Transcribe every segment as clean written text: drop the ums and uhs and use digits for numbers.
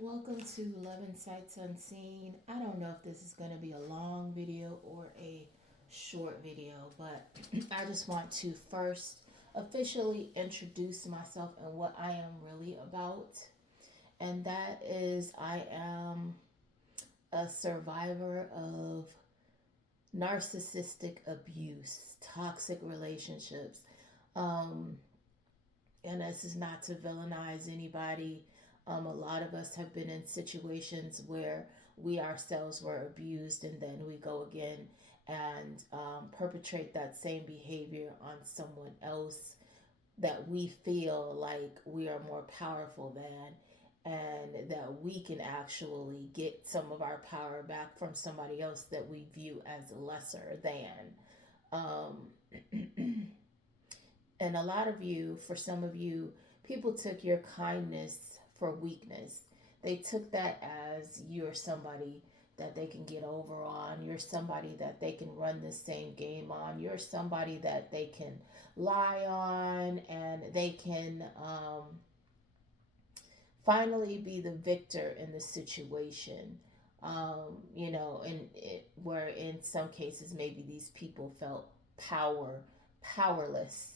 Welcome to Love and Sights Unseen. I don't know if this is going to be a long video or a short video, but I just want to first officially introduce myself and what I am really about. And that is, I am a survivor of narcissistic abuse, toxic relationships. Um, and this is not to villainize anybody. A lot of us have been in situations where we ourselves were abused, and then we go again and perpetrate that same behavior on someone else that we feel like we are more powerful than, and that we can actually get some of our power back from somebody else that we view as lesser than. Um, And a lot of you, for some of you, people took your kindness for weakness. They took that as you're somebody that they can get over on. You're somebody that they can run the same game on. You're somebody that they can lie on, and they can finally be the victor in the situation. And where in some cases maybe these people felt powerless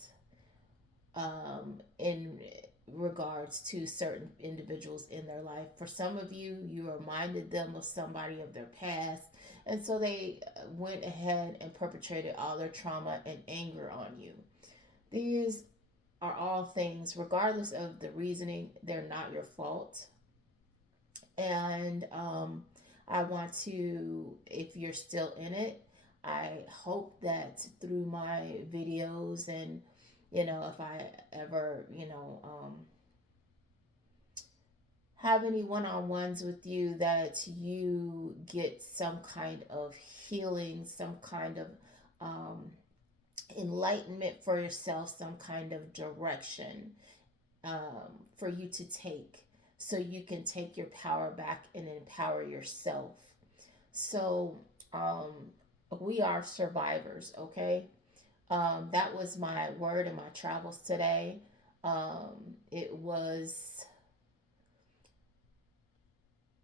in regards to certain individuals in their life. For some of you, you reminded them of somebody of their past, and so they went ahead and perpetrated all their trauma and anger on you. These are all things, regardless of the reasoning, they're not your fault. And I want to, if you're still in it, I hope that through my videos and if I ever, have any one on ones with you, that you get some kind of healing, some kind of um, enlightenment for yourself, some kind of direction for you to take so you can take your power back and empower yourself. So, um, we are survivors, okay? That was my word in my travels today. It was,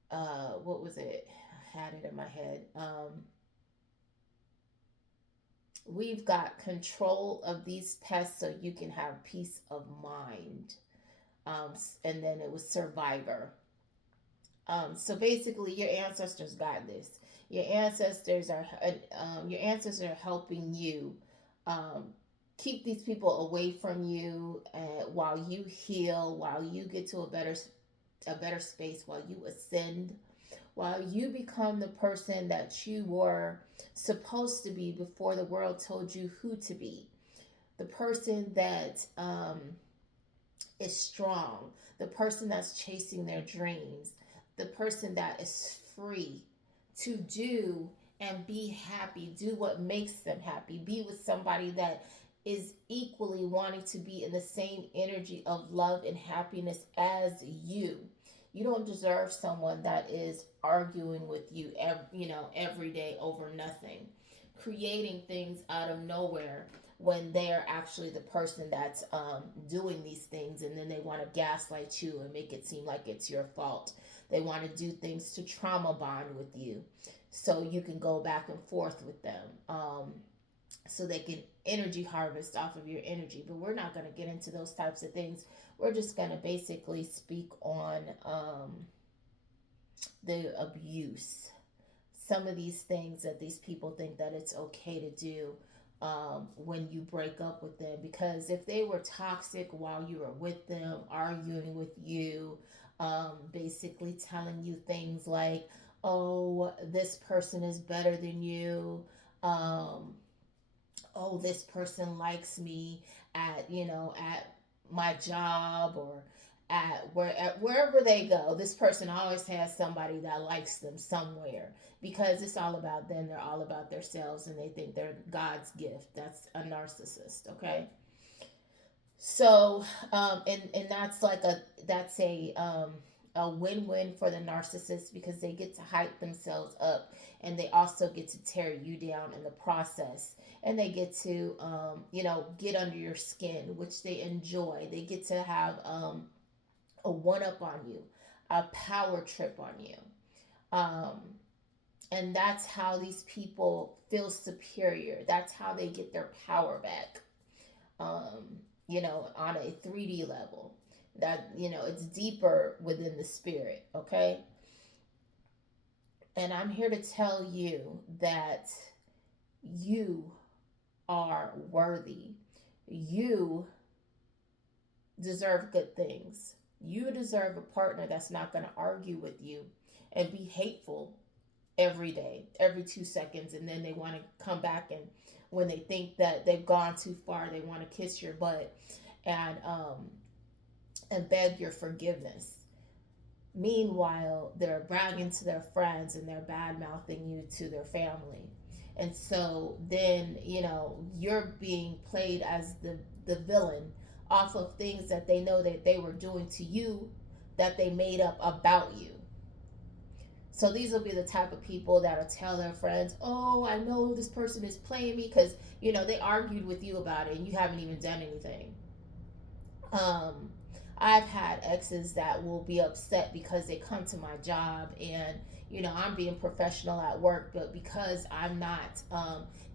what was it? I had it in my head. We've got control of these pests so you can have peace of mind. And then it was survivor. So basically, your ancestors got this. Your ancestors are helping you um, keep these people away from you while you heal, while you get to a better space, while you ascend, while you become the person that you were supposed to be before the world told you who to be. The person that is strong, the person that's chasing their dreams, the person that is free to do and be happy, do what makes them happy, be with somebody that is equally wanting to be in the same energy of love and happiness as you. You don't deserve someone that is arguing with you every day over nothing, creating things out of nowhere when they're actually the person that's doing these things, and then they want to gaslight you and make it seem like it's your fault. They want to do things to trauma bond with you so you can go back and forth with them, so they can energy harvest off of your energy. But we're not going to get into those types of things. We're just going to basically speak on the abuse, some of these things that these people think that it's okay to do when you break up with them. Because if they were toxic while you were with them, arguing with you, basically telling you things like, oh, this person is better than you, um, oh, this person likes me at my job, or at wherever they go, this person always has somebody that likes them somewhere, because it's all about them. They're all about themselves, and they think they're God's gift. That's a narcissist, okay? So, and that's a win-win for the narcissist, because they get to hype themselves up, and they also get to tear you down in the process, and they get to get under your skin, which they enjoy. They get to have a one up on you. a power trip on you. Um, and that's how these people feel superior. That's how they get their power back. Um, on a 3D level. That, it's deeper within the spirit, okay? And I'm here to tell you that you are worthy. You deserve good things. You deserve a partner that's not going to argue with you and be hateful every day, every 2 seconds, and then they want to come back, and when they think that they've gone too far, they want to kiss your butt and beg your forgiveness. Meanwhile, they're bragging to their friends and they're bad mouthing you to their family. And so then, you're being played as the villain off of things that they know that they were doing to you, that they made up about you. So these will be the type of people that'll tell their friends, "Oh, I know this person is playing me," because they argued with you about it and you haven't even done anything. Um, I've had exes that will be upset because they come to my job and I'm being professional at work, but because I'm not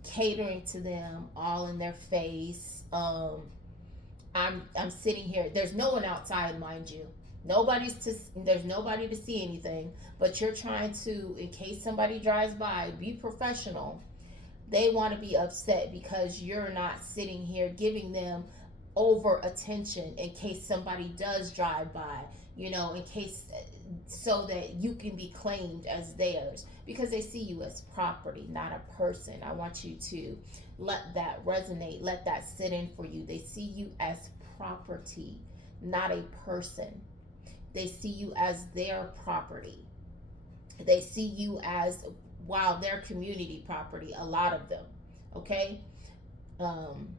catering to them all in their face, I'm sitting here. There's no one outside, mind you. There's nobody to see anything, but you're trying to, in case somebody drives by, be professional. They want to be upset because you're not sitting here giving them over attention in case somebody does drive by, in case, so that you can be claimed as theirs, because they see you as property, not a person. I want you to let that resonate, let that sit in for you. They see you as property, not a person. They see you as their property. They see you as, wow, their community property, a lot of them, okay? Um,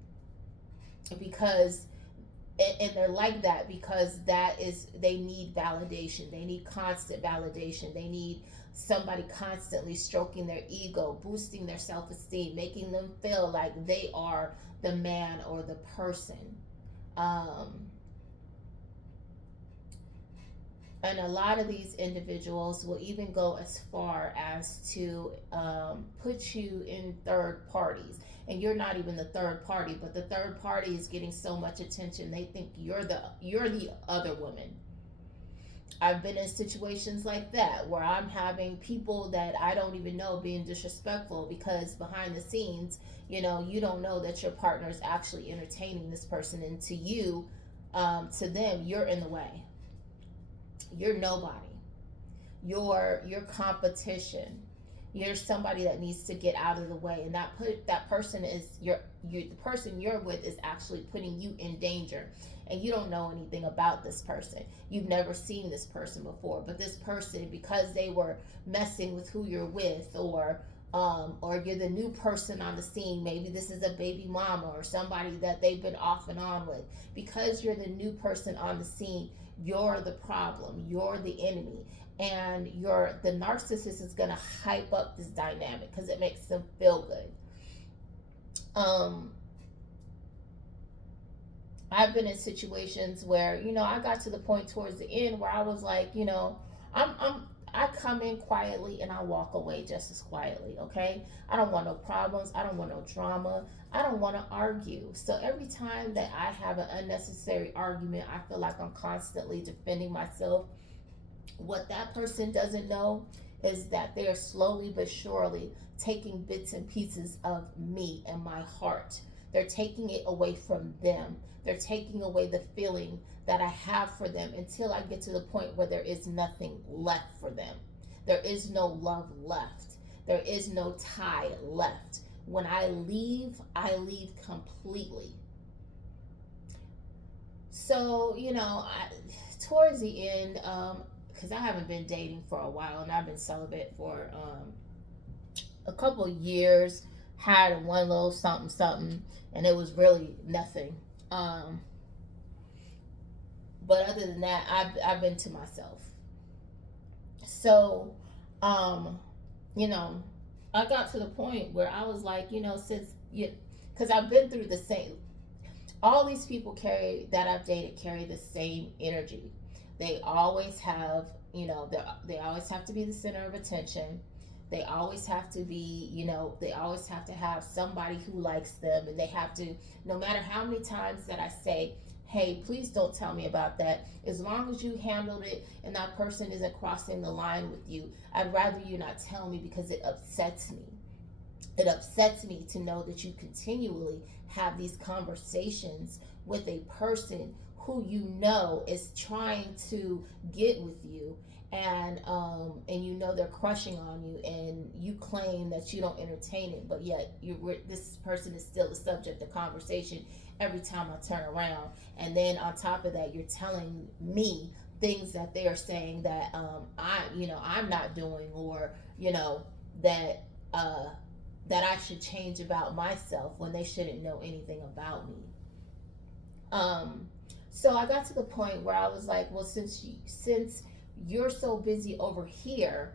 because and they're like that because that is, they need validation. They need constant validation. They need somebody constantly stroking their ego, boosting their self-esteem, making them feel like they are the man or the person. um, and a lot of these individuals will even go as far as to put you in third parties, and you're not even the third party, but the third party is getting so much attention they think you're the other woman. I've been in situations like that where I'm having people that I don't even know being disrespectful because behind the scenes, you don't know that your partner is actually entertaining this person, and to you, to them, you're in the way. You're nobody. You're competition. You're somebody that needs to get out of the way, and that person is the person you're with is actually putting you in danger, and you don't know anything about this person. You've never seen this person before, but this person, because they were messing with who you're with, or you're the new person on the scene. Maybe this is a baby mama or somebody that they've been off and on with. Because you're the new person on the scene, you're the problem. You're the enemy. And the narcissist is going to hype up this dynamic because it makes them feel good. I've been in situations where, I got to the point towards the end where I was like, I come in quietly and I walk away just as quietly, okay? I don't want no problems. I don't want no drama. I don't want to argue. So every time that I have an unnecessary argument, I feel like I'm constantly defending myself. What that person doesn't know is that they are slowly but surely taking bits and pieces of me and my heart. They're taking it away from them. They're taking away the feeling that I have for them until I get to the point where there is nothing left for them. There is no love left. There is no tie left. When I leave completely. So, towards the end, because I haven't been dating for a while and I've been celibate for a couple of years, had one little something something, and it was really nothing. But other than that, I've been to myself. So, I got to the point where I was like, since because I've been through the same. All these people that I've dated carry the same energy. They always have, they always have to be the center of attention. They always have to be, they always have to have somebody who likes them, and they have to, no matter how many times that I say, hey, please don't tell me about that. As long as you handled it and that person isn't crossing the line with you, I'd rather you not tell me, because it upsets me. It upsets me to know that you continually have these conversations with a person who is trying to get with you, and they're crushing on you, and you claim that you don't entertain it, but yet this person is still the subject of conversation every time I turn around. And then on top of that, you're telling me things that they are saying that I'm not doing, or that that I should change about myself, when they shouldn't know anything about me. Um, so I got to the point where I was like, well, since you're so busy over here,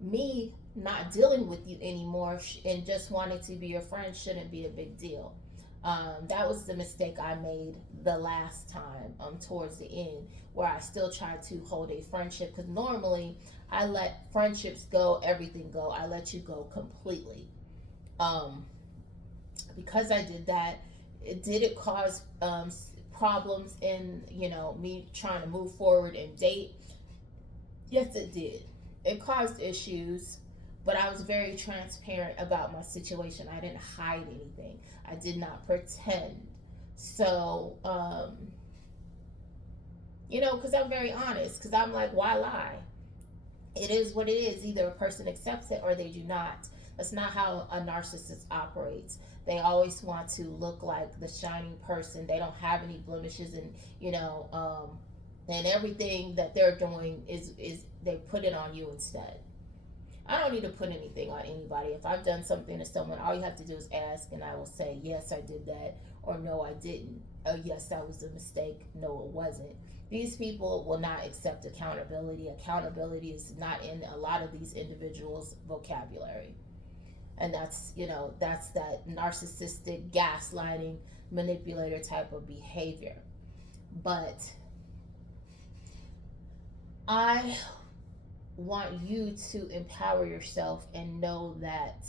me not dealing with you anymore and just wanting to be your friend shouldn't be a big deal. That was the mistake I made the last time, towards the end, where I still tried to hold a friendship, because normally I let friendships go, everything go. I let you go completely. Um, because I did that, it cause problems in me trying to move forward and date? Yes, it did. It caused issues, but I was very transparent about my situation. I didn't hide anything. I did not pretend. So, because I'm very honest, because I'm like, why lie? It is what it is. Either a person accepts it or they do not. That's not how a narcissist operates. They always want to look like the shining person. They don't have any blemishes, and and everything that they're doing is they put it on you instead. I don't need to put anything on anybody. If I've done something to someone, all you have to do is ask, and I will say, yes, I did that, or no, I didn't. Oh, yes, that was a mistake. No, it wasn't. These people will not accept accountability. Accountability is not in a lot of these individuals' vocabulary. And that's that narcissistic, gaslighting, manipulator type of behavior. But I want you to empower yourself and know that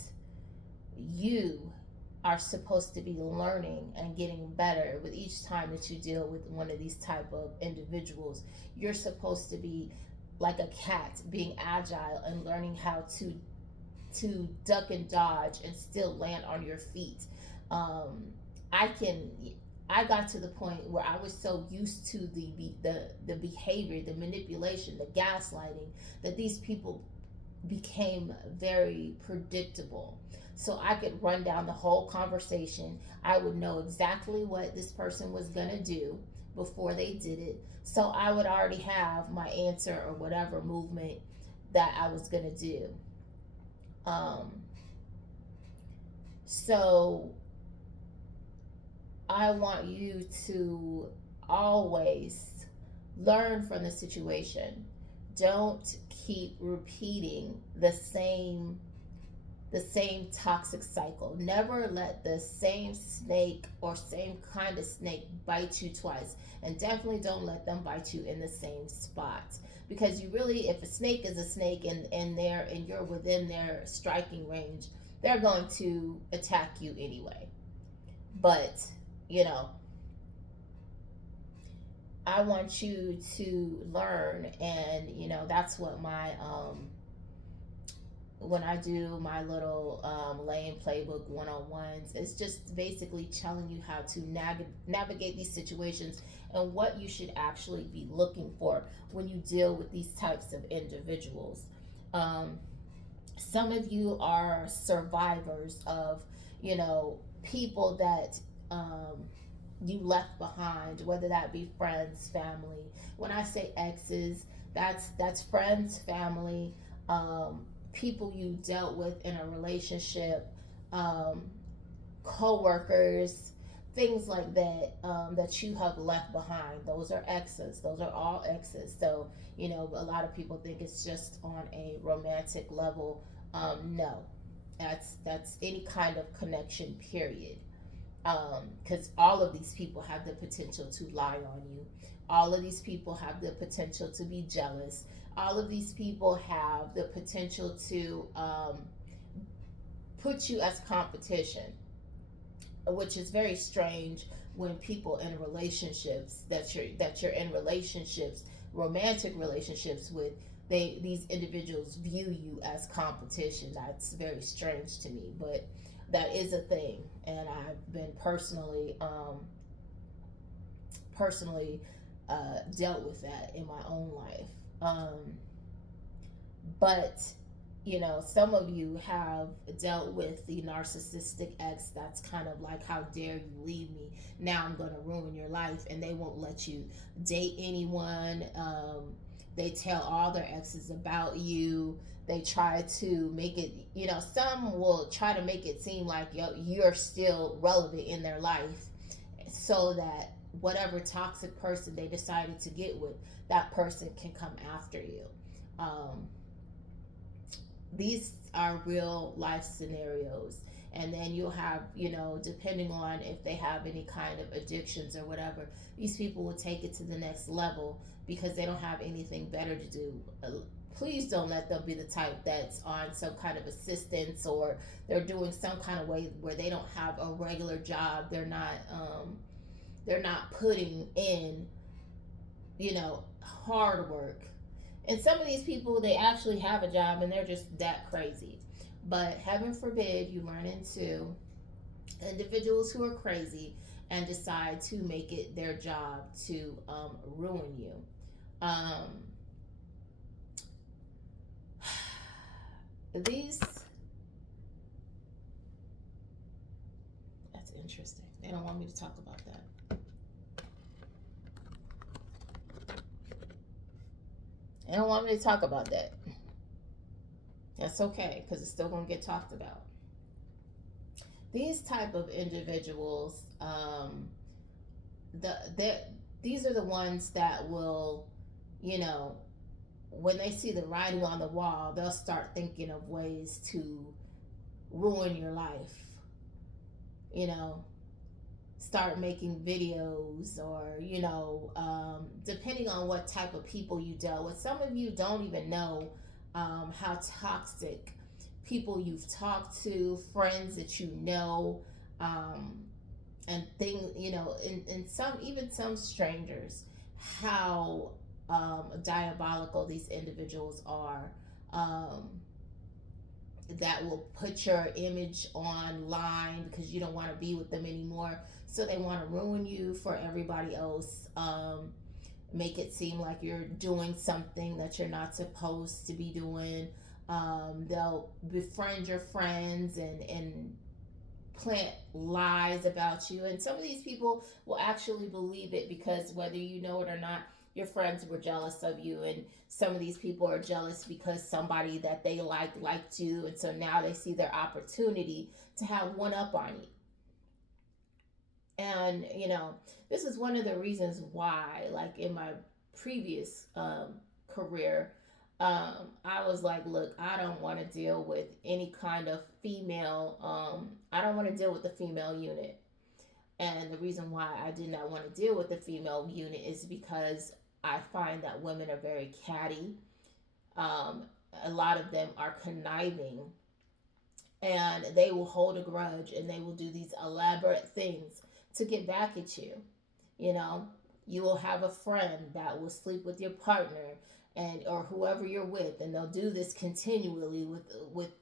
you are supposed to be learning and getting better with each time that you deal with one of these type of individuals. You're supposed to be like a cat, being agile and learning how to duck and dodge and still land on your feet. um, I can I got to the point where I was so used to the behavior, the manipulation, the gaslighting, that these people became very predictable. So I could run down the whole conversation. I would know exactly what this person was going to do before they did it. So I would already have my answer or whatever movement that I was going to do. Um, so I want you to always learn from the situation. Don't keep repeating the same toxic cycle. Never let the same snake or same kind of snake bite you twice. And definitely don't let them bite you in the same spot. Because if a snake is a snake, and you're within their striking range, they're going to attack you anyway. But, you know, I want you to learn, and that's what my when I do my little laying playbook one-on-ones, it's just basically telling you how to navigate these situations and what you should actually be looking for when you deal with these types of individuals. Um, some of you are survivors of, people that you left behind, whether that be friends, family. When I say exes, that's friends, family, people you dealt with in a relationship, um, co-workers, things like that, that you have left behind. Those are exes. Those are all exes. So a lot of people think it's just on a romantic level. No, that's any kind of connection, period. Because all of these people have the potential to lie on you. All of these people have the potential to be jealous. All of these people have the potential to put you as competition, which is very strange when people in relationships that you're in relationships, romantic relationships with, these individuals view you as competition. That's very strange to me, but that is a thing, and I've been personally dealt with that in my own life. But some of you have dealt with the narcissistic ex that's kind of like, how dare you leave me, now I'm going to ruin your life, and they won't let you date anyone. They tell all their exes about you. They try to make it, some will try to make it seem like you're still relevant in their life, so that whatever toxic person they decided to get with, that person can come after you. um, these are real life scenarios. And then you'll have, depending on if they have any kind of addictions or whatever, these people will take it to the next level because they don't have anything better to do. Please don't let them be the type that's on some kind of assistance, or they're doing some kind of way where they don't have a regular job. They're not putting in, hard work. And some of these people, they actually have a job and they're just that crazy. But heaven forbid you run into individuals who are crazy and decide to make it their job to ruin you. Um, these, that's interesting. They don't want me to talk about that. They don't want me to talk about that. That's okay, because it's still going to get talked about. These type of individuals, these are the ones that will, you know, when they see the writing on the wall, they'll start thinking of ways to ruin your life. You know, start making videos, or depending on what type of people you dealt with. Some of you don't even know how toxic people you've talked to, friends that you know, um, and things, and some, even some strangers, how diabolical these individuals are. um, that will put your image online because you don't want to be with them anymore, so they want to ruin you for everybody else. Make it seem like you're doing something that you're not supposed to be doing. They'll befriend your friends and plant lies about you. And some of these people will actually believe it because, whether you know it or not, your friends were jealous of you. And some of these people are jealous because somebody that they liked you. And so now they see their opportunity to have one up on you. And, this is one of the reasons why, like in my previous career, I was like, look, I don't want to deal with any kind of female, I don't want to deal with the female unit. And the reason why I did not want to deal with the female unit is because I find that women are very catty. Um, a lot of them are conniving, and they will hold a grudge, and they will do these elaborate things to get back at you. You know, you will have a friend that will sleep with your partner, and or whoever you're with, and they'll do this continually with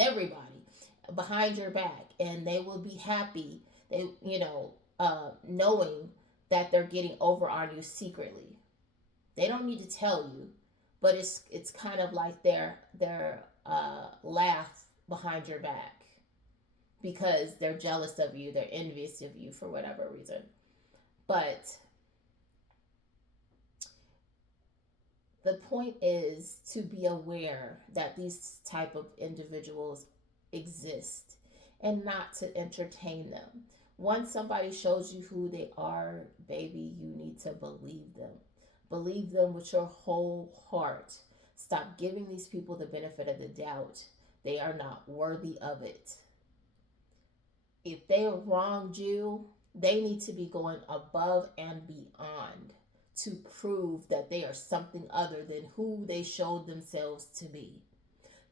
everybody behind your back, and they will be happy. They, knowing that they're getting over on you secretly. They don't need to tell you, but it's kind of like their laugh behind your back, because they're jealous of you, they're envious of you for whatever reason. But the point is to be aware that these type of individuals exist, and not to entertain them. Once somebody shows you who they are, baby, you need to believe them. Believe them with your whole heart. Stop giving these people the benefit of the doubt. They are not worthy of it. If they wronged you, they need to be going above and beyond to prove that they are something other than who they showed themselves to be.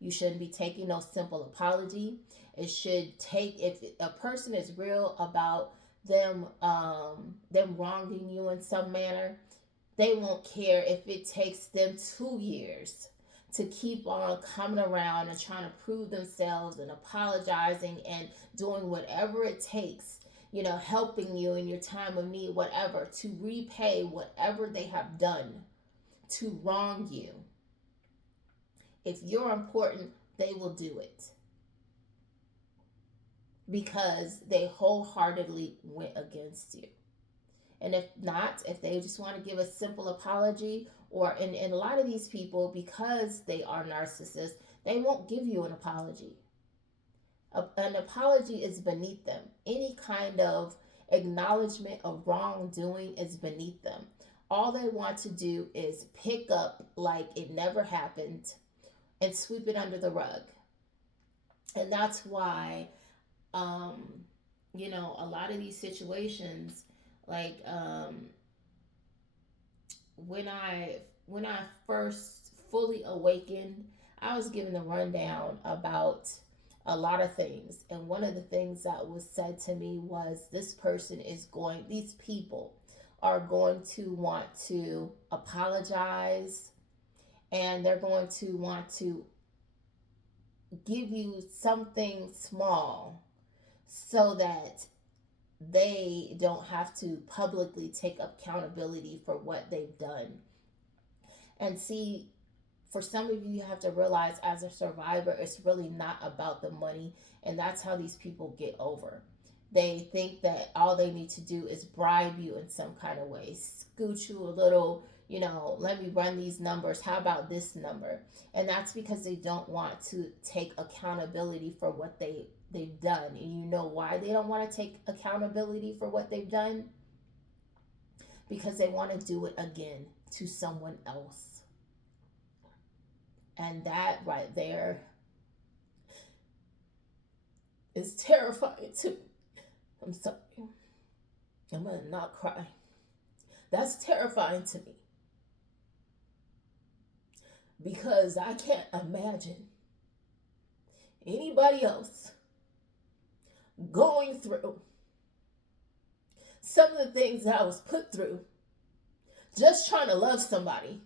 You shouldn't be taking no simple apology. It should take, if a person is real about them wronging you in some manner, they won't care if it takes them 2 years to keep on coming around and trying to prove themselves and apologizing and doing whatever it takes, helping you in your time of need, whatever, to repay whatever they have done to wrong you. If you're important, they will do it because they wholeheartedly went against you. And if not, if they just want to give a simple apology, or and a lot of these people, because they are narcissists, they won't give you an apology. An apology is beneath them. Any kind of acknowledgement of wrongdoing is beneath them. All they want to do is pick up like it never happened and sweep it under the rug. And that's why, um, a lot of these situations, like when I first fully awakened, I was given a rundown about a lot of things. And one of the things that was said to me was, these people are going to want to apologize, and they're going to want to give you something small so that they don't have to publicly take accountability for what they've done. And see, for some of you, you have to realize as a survivor, it's really not about the money. And that's how these people get over. They think that all they need to do is bribe you in some kind of way, scoot you a little, let me run these numbers. How about this number? And that's because they don't want to take accountability for what they've done. And you know why they don't want to take accountability for what they've done? Because they want to do it again to someone else. And that right there is terrifying to me. I'm sorry. I'm going to not cry. That's terrifying to me. Because I can't imagine anybody else going through some of the things that I was put through just trying to love somebody.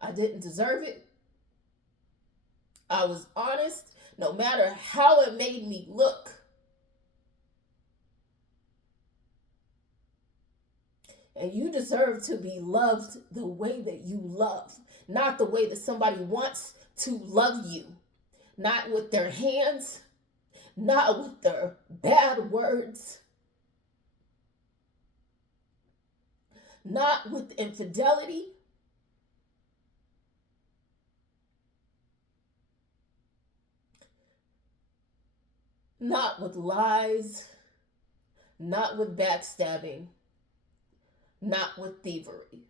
I didn't deserve it. I was honest, no matter how it made me look. And you deserve to be loved the way that you love, not the way that somebody wants to love you. Not with their hands, not with their bad words, not with infidelity. Not with lies, not with backstabbing, not with thievery.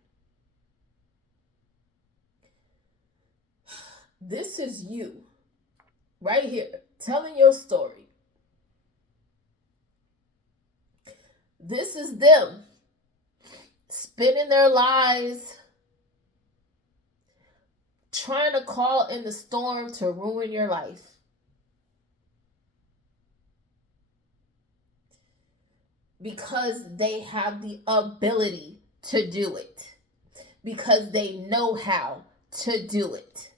This is you, right here, telling your story. This is them spinning their lies, trying to call in the storm to ruin your life. Because they have the ability to do it. Because they know how to do it.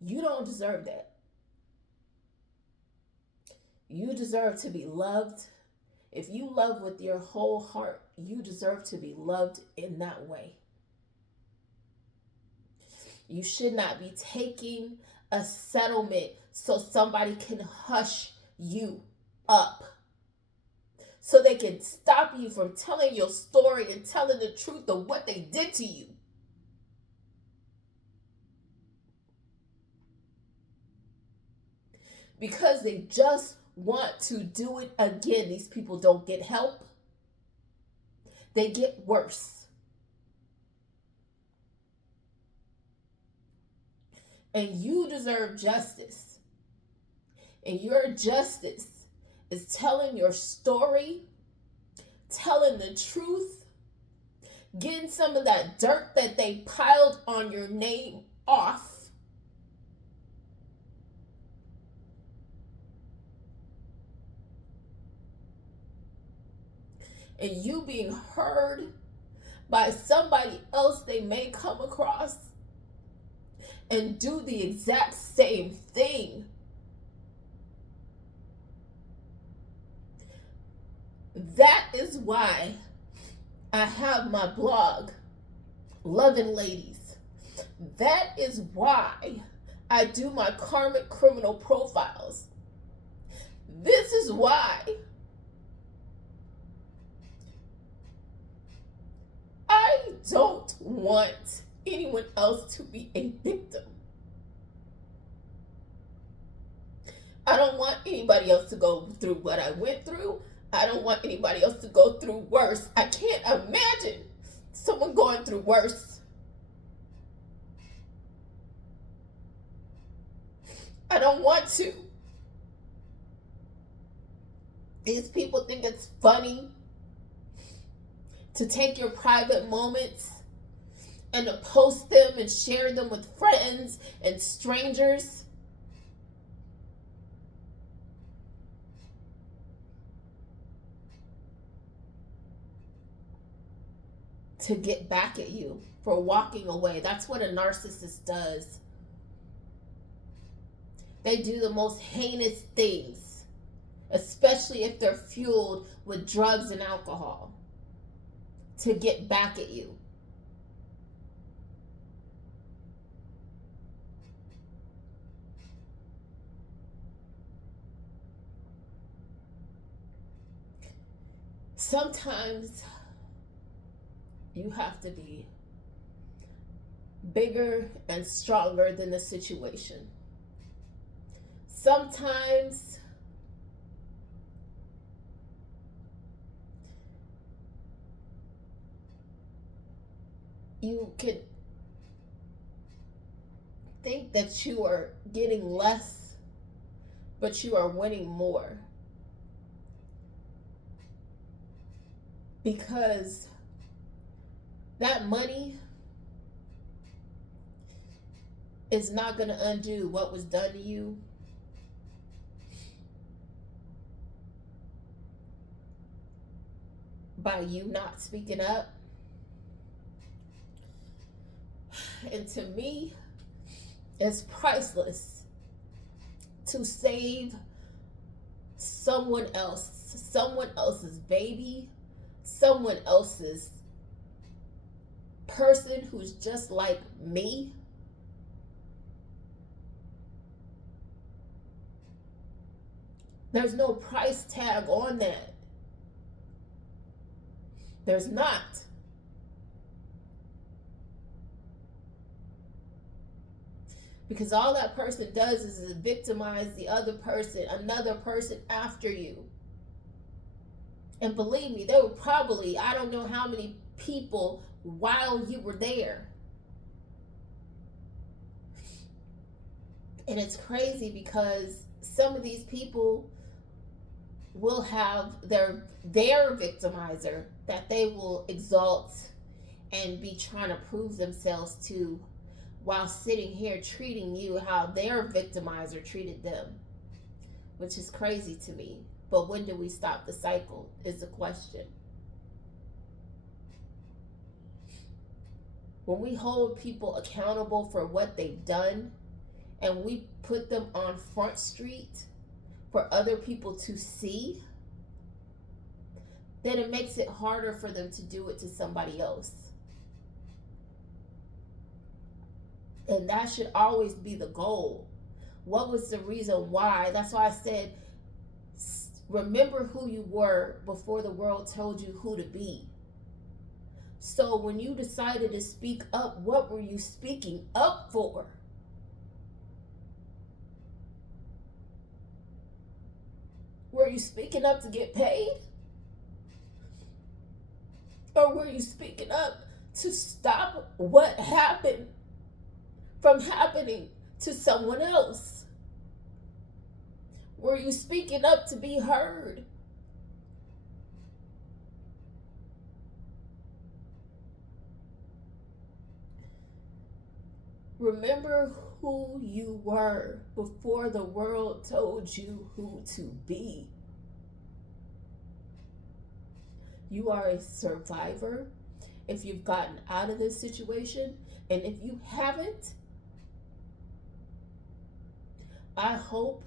You don't deserve that. You deserve to be loved. If you love with your whole heart, you deserve to be loved in that way. You should not be taking a settlement so somebody can hush you up, so they can stop you from telling your story and telling the truth of what they did to you. Because they just want to do it again. These people don't get help. They get worse. And you deserve justice. And your justice is telling your story, telling the truth, getting some of that dirt that they piled on your name off. And you being heard by somebody else they may come across and do the exact same thing. That is why I have my blog, Loving Ladies. That is why I do my karmic criminal profiles. This is why I don't want anyone else to be a victim. I don't want anybody else to go through what I went through. I don't want anybody else to go through worse. I can't imagine someone going through worse. I don't want to. These people think it's funny to take your private moments and to post them and share them with friends and strangers. To get back at you for walking away. That's what a narcissist does. They do the most heinous things, especially if they're fueled with drugs and alcohol, to get back at you. Sometimes you have to be bigger and stronger than the situation. Sometimes you can think that you are getting less, but you are winning more. Because that money is not going to undo what was done to you. By you not speaking up. And to me, it's priceless to save someone else's baby, someone else's person who's just like me. There's no price tag on that. There's not. Because all that person does is victimize the other person, another person after you. And believe me, there were probably, I don't know how many people while you were there. And it's crazy because some of these people will have their victimizer that they will exalt and be trying to prove themselves to, while sitting here treating you how their victimizer treated them, which is crazy to me. But when do we stop the cycle is the question. When we hold people accountable for what they've done and we put them on Front Street for other people to see, then it makes it harder for them to do it to somebody else. And that should always be the goal. What was the reason why? That's why I said, remember who you were before the world told you who to be. So when you decided to speak up, what were you speaking up for? Were you speaking up to get paid? Or were you speaking up to stop what happened from happening to someone else? Were you speaking up to be heard? Remember who you were before the world told you who to be. You are a survivor if you've gotten out of this situation. And if you haven't, I hope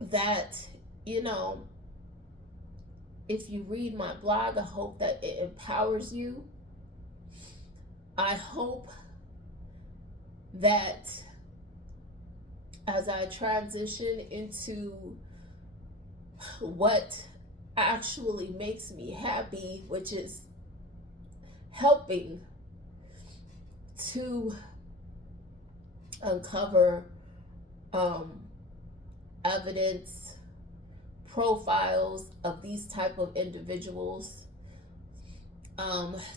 that, you know, if you read my blog, I hope that it empowers you. I hope that as I transition into what actually makes me happy, which is helping to uncover evidence, profiles of these type of individuals,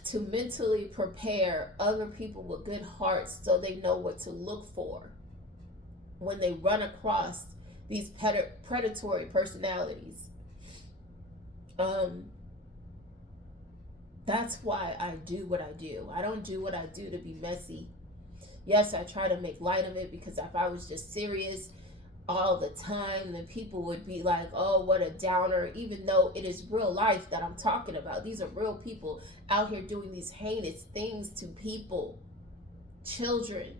to mentally prepare other people with good hearts so they know what to look for when they run across these predatory personalities. That's why I do what I do. I don't do what I do to be messy. Yes, I try to make light of it, because if I was just serious all the time, then people would be like, oh, what a downer, even though it is real life that I'm talking about. These are real people out here doing these heinous things to people, children.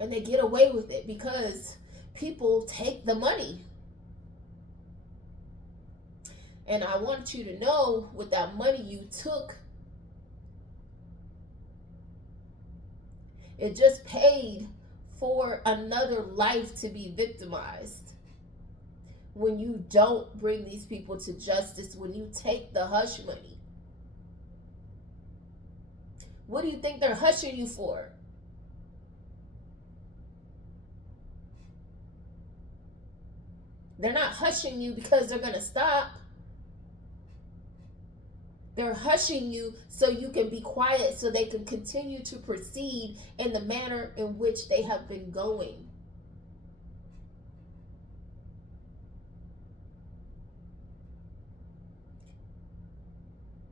And they get away with it because people take the money. And I want you to know, with that money you took, it just paid for another life to be victimized. When you don't bring these people to justice, when you take the hush money. What do you think they're hushing you for? They're not hushing you because they're going to stop. They're hushing you so you can be quiet, so they can continue to proceed in the manner in which they have been going.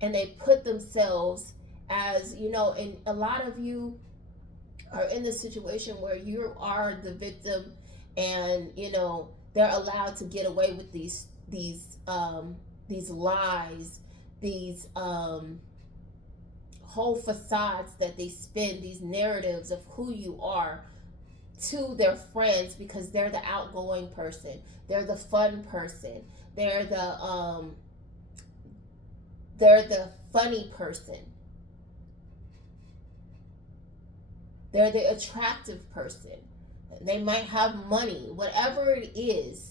And they put themselves as, you know, and a lot of you are in the situation where you are the victim, and, you know, they're allowed to get away with these lies, these whole facades that they spin, these narratives of who you are to their friends, because they're the outgoing person, they're the fun person, they're the funny person, they're the attractive person, they might have money, whatever it is.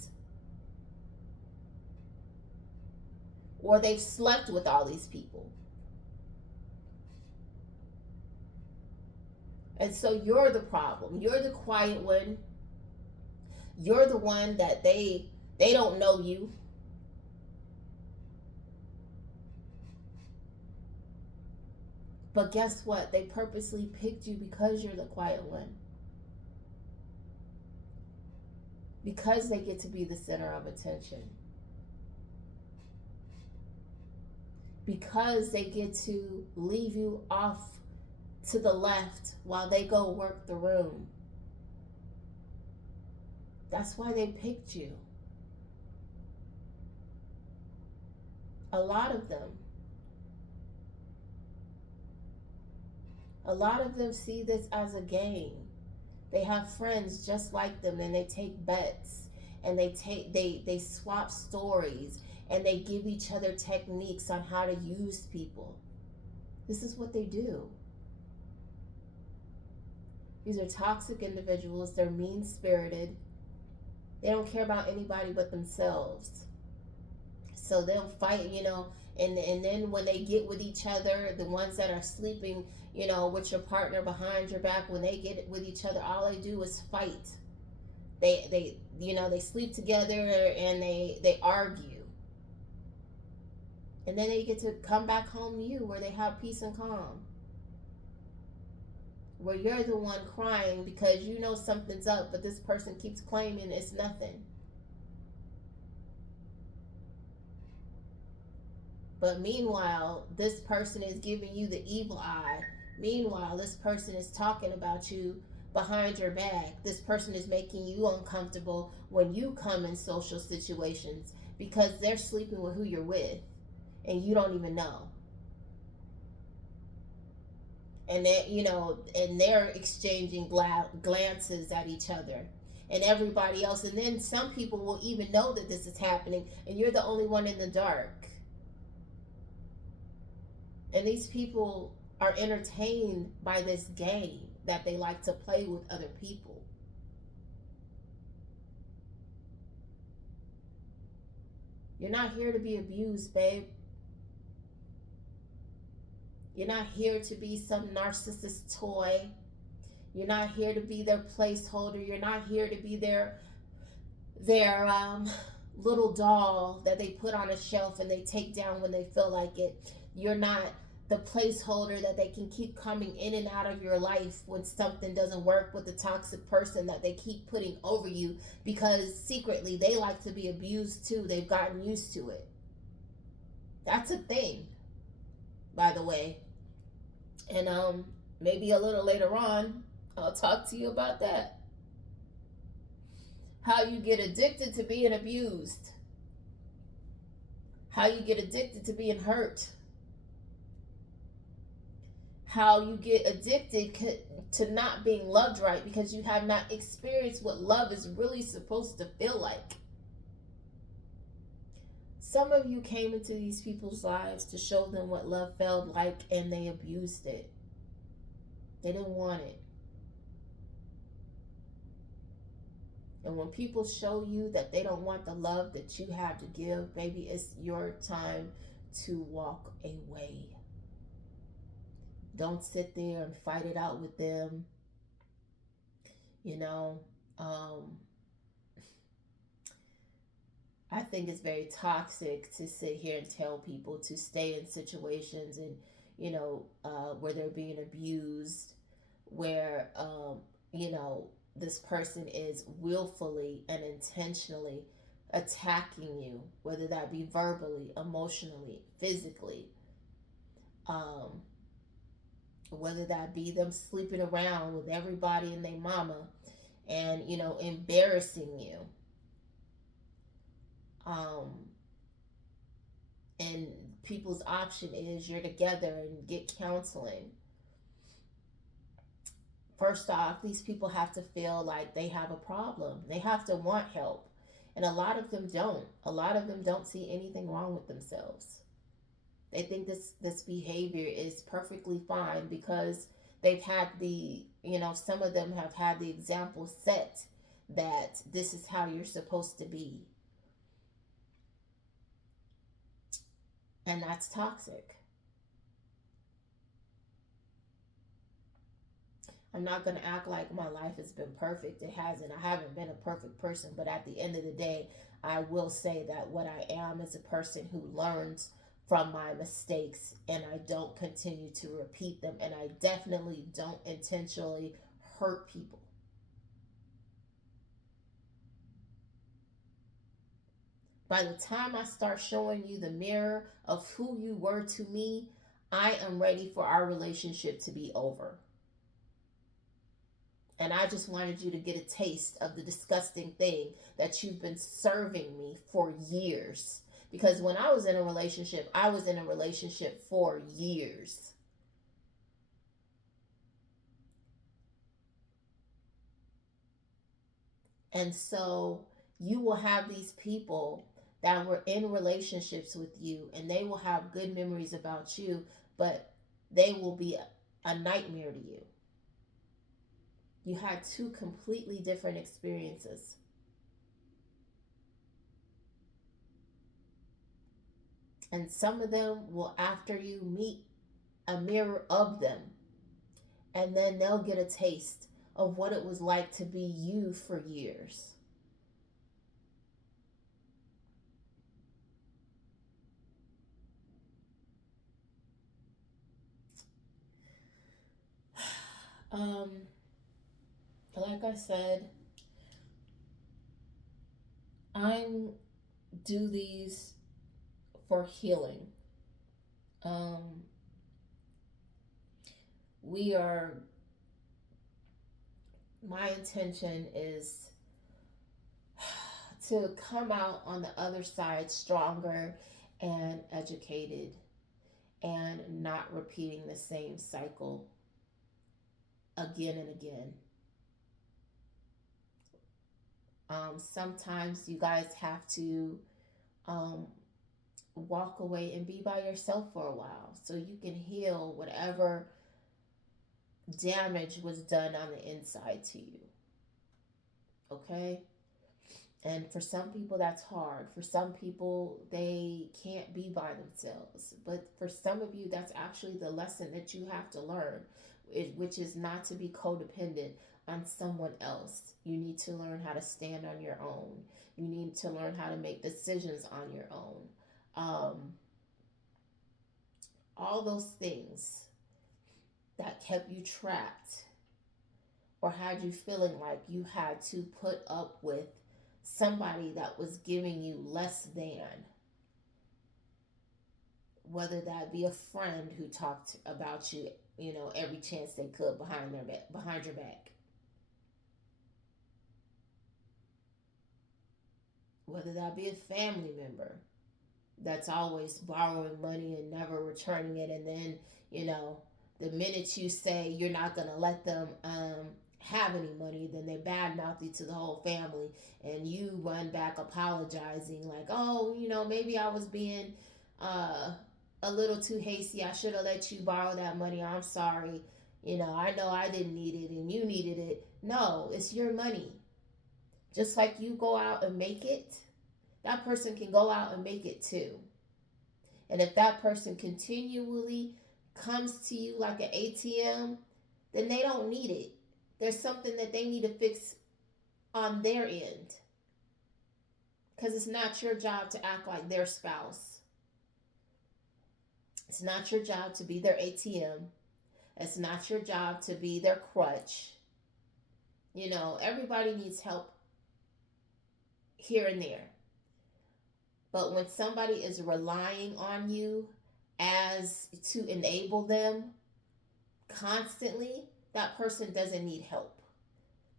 Or they've slept with all these people. And so you're the problem. You're the quiet one. You're the one that they don't know you. But guess what? They purposely picked you because you're the quiet one. Because they get to be the center of attention. Because they get to leave you off to the left while they go work the room. That's why they picked you. A lot of them. A lot of them see this as a game. They have friends just like them, and they take bets, and they swap stories, and they give each other techniques on how to use people. This is what they do. These are toxic individuals. They're mean-spirited. They don't care about anybody but themselves. So they'll fight, you know, and then when they get with each other, the ones that are sleeping, you know, with your partner behind your back, when they get with each other, all they do is fight. They you know, they sleep together and they argue. And then they get to come back home to you where they have peace and calm. where you're the one crying because you know something's up, but this person keeps claiming it's nothing. But meanwhile, this person is giving you the evil eye. Meanwhile, this person is talking about you behind your back. This person is making you uncomfortable when you come in social situations because they're sleeping with who you're with and you don't even know. And they, and they're exchanging glances at each other and everybody else. And then some people will even know that this is happening and you're the only one in the dark. And these people are entertained by this game that they like to play with other people. You're not here to be abused, babe. You're not here to be some narcissist toy. You're not here to be their placeholder. You're not here to be their little doll that they put on a shelf and they take down when they feel like it. You're not the placeholder that they can keep coming in and out of your life when something doesn't work with the toxic person that they keep putting over you, because secretly they like to be abused too. They've gotten used to it. That's a thing, by the way. And maybe a little later on I'll talk to you about that. How you get addicted to being abused. How you get addicted to being hurt. How you get addicted to not being loved right because you have not experienced what love is really supposed to feel like. Some of you came into these people's lives to show them what love felt like and they abused it. They didn't want it. And when people show you that they don't want the love that you have to give, baby, it's your time to walk away. Don't sit there and fight it out with them. I think it's very toxic to sit here and tell people to stay in situations and, where they're being abused, where, this person is willfully and intentionally attacking you, whether that be verbally, emotionally, physically, whether that be them sleeping around with everybody and their mama and, embarrassing you. And people's option is you're together and get counseling. First off, these people have to feel like they have a problem. They have to want help. And a lot of them don't. A lot of them don't see anything wrong with themselves. They think this behavior is perfectly fine because they've had some of them have had the example set that this is how you're supposed to be. And that's toxic. I'm not going to act like my life has been perfect. It hasn't. I haven't been a perfect person. But at the end of the day, I will say that what I am is a person who learns from my mistakes and I don't continue to repeat them. And I definitely don't intentionally hurt people. By the time I start showing you the mirror of who you were to me, I am ready for our relationship to be over. And I just wanted you to get a taste of the disgusting thing that you've been serving me for years. Because when I was in a relationship for years. And so you will have these people that were in relationships with you and they will have good memories about you, but they will be a nightmare to you. You had two completely different experiences. And some of them will, after you meet a mirror of them, and then they'll get a taste of what it was like to be you for years. Um, like I said, I'm do these for healing. Um, we are. My intention is to come out on the other side stronger and educated and not repeating the same cycle again and again. Sometimes you guys have to um, walk away and be by yourself for a while so you can heal whatever damage was done on the inside to you. Okay? And for some people, that's hard. For some people, they can't be by themselves. But for some of you, that's actually the lesson that you have to learn, which is not to be codependent on someone else. You need to learn how to stand on your own. You need to learn how to make decisions on your own. Um, all those things that kept you trapped or had you feeling like you had to put up with somebody that was giving you less than, whether that be a friend who talked about you, every chance they could behind your back, whether that be a family member that's always borrowing money and never returning it, and then the minute you say you're not going to let them have any money, then they badmouth you to the whole family, and you run back apologizing like, oh, maybe I was being a little too hasty. I should have let you borrow that money. I'm sorry. I know I didn't need it and you needed it. No, it's your money. Just like you go out and make it, that person can go out and make it too. And if that person continually comes to you like an ATM, then they don't need it. There's something that they need to fix on their end. Because it's not your job to act like their spouse. It's not your job to be their ATM. It's not your job to be their crutch. Everybody needs help here and there. But when somebody is relying on you as to enable them constantly, that person doesn't need help.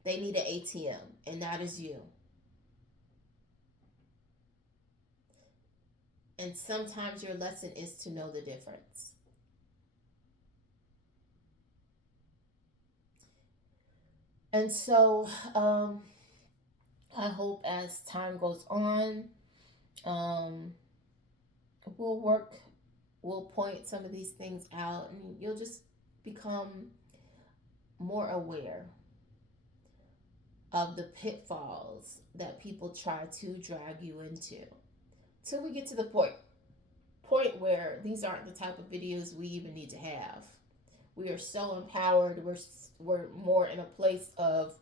They need an ATM, and that is you. And sometimes your lesson is to know the difference. And so I hope as time goes on, um, we'll we'll point some of these things out, and you'll just become more aware of the pitfalls that people try to drag you into. Till we get to the point where these aren't the type of videos we even need to have. We are so empowered. We're more in a place of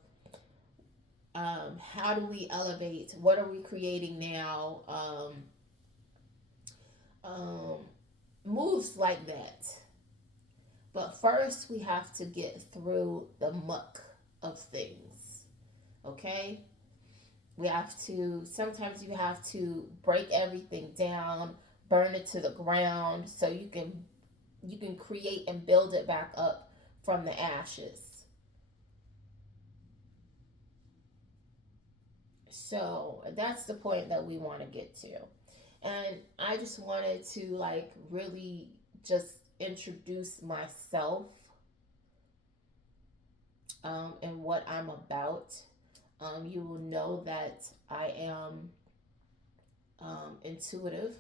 how do we elevate? What are we creating now? Um, Moves like that. But first, we have to get through the muck of things. Okay? Sometimes you have to break everything down, burn it to the ground so you can create and build it back up from the ashes. So that's the point that we want to get to. And I just wanted to really just introduce myself and what I'm about. You will know that I am intuitive,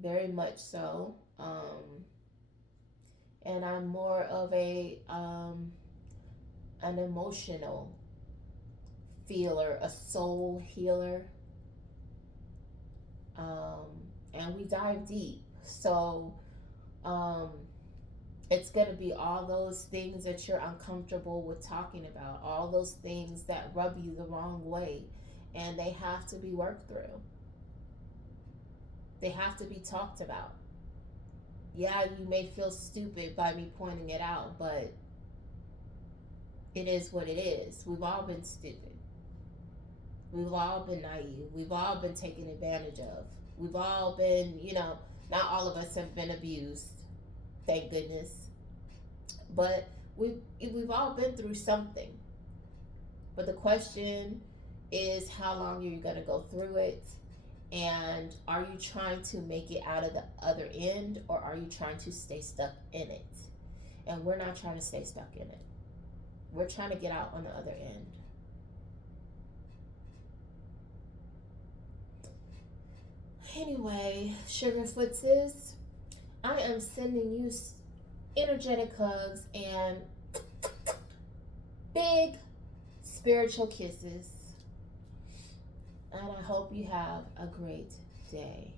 very much so. And I'm more of an emotional feeler, a soul healer, um, and we dive deep. So um, it's going to be all those things that you're uncomfortable with talking about, all those things that rub you the wrong way, and they have to be worked through. They have to be talked about. Yeah, you may feel stupid by me pointing it out, but it is what it is. We've all been stupid. We've all been naive. We've all been taken advantage of. We've all been, not all of us have been abused, thank goodness. But we've all been through something. But the question is, how long are you going to go through it? And are you trying to make it out of the other end, or are you trying to stay stuck in it? And we're not trying to stay stuck in it. We're trying to get out on the other end. Anyway, Sugarfoot sis, I am sending you energetic hugs and big spiritual kisses. And I hope you have a great day.